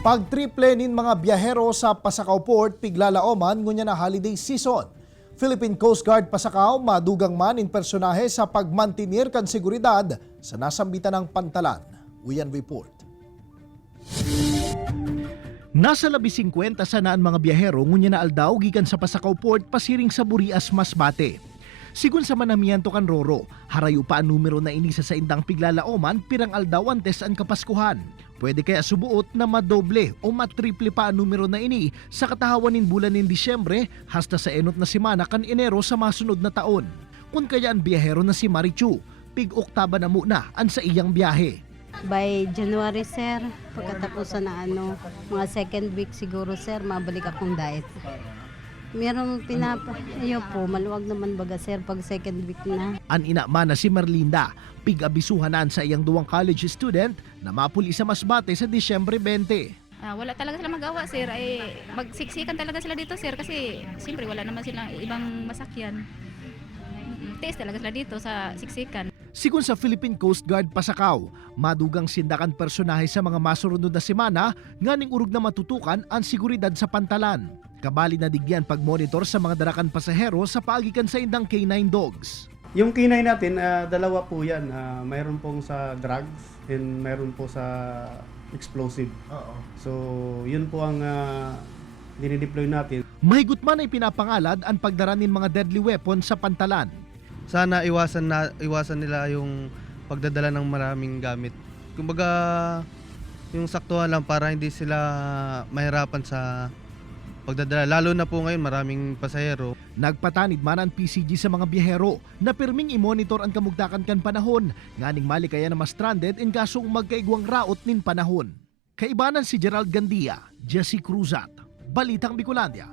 Pagtriple nin mga biyahero sa Pasakaw Port piglalaoman ngunya na holiday season. Philippine Coast Guard Pasakaw madugang man in personahe sa pagmantinir kan seguridad sa nasambitan ng pantalan. Uyan report. Nasa 50 sanaan mga biyahero ngunya na aldaw gikan sa Pasakaw Port pasiring sa Burias, Masbate. Sigun sa manamiento kan Roro, harayo pa ang numero na inisa sa indang piglalaoman pirang aldaw antes ang Kapaskuhan. Pwede kaya subuot na madoble o matriple pa ang numero na ini sa katahawanin bulan ng Disyembre hasta sa enot na semana kan Enero sa masunod na taon. Kung kaya ang biyahero na si Marichu, pig-oktaba na muna ang sa iyang biyahe. By January, sir, pagkatapos na mga second week siguro, sir, mabalik akong diet. Merong ayaw po, maluwag naman baga, sir, pag second week na. An ina man na si Merlinda, pig-abisuhanan sa iyang duwang college student na mapuli sa Masbate sa Disyembre 20. Wala talaga sila magawa, sir. Ay, magsiksikan talaga sila dito, sir, kasi siyempre wala naman silang ibang masakyan. Tiis talaga sila dito sa siksikan. Sigun sa Philippine Coast Guard Pasakaw, madugang sindakan personahe sa mga masurunod na semana nganing urog na matutukan ang seguridad sa pantalan. Kabali na digyan pag-monitor sa mga darakan pasahero sa paagikan sa indang K9 dogs. Yung K9 natin, dalawa po yan. Mayroon pong sa drugs and mayroon po sa explosive. So, yun po ang dinideploy natin. Mahigit man ay pinapangalad ang pagdaranin mga deadly weapons sa pantalan. Sana iwasan nila yung pagdadala ng maraming gamit. Kumbaga, yung saktuhan lang para hindi sila mahirapan sa pagdadala. Lalo na po ngayon maraming pasahero. Nagpatanid man ang PCG sa mga biyahero na pirming i-monitor ang kamugtakan kan panahon, nganing malikaya na mas stranded in kasong magkaigwang raot nin panahon. Kaibanan si Gerald Gandia, Jesse Cruzat, Balitang Bicolandia.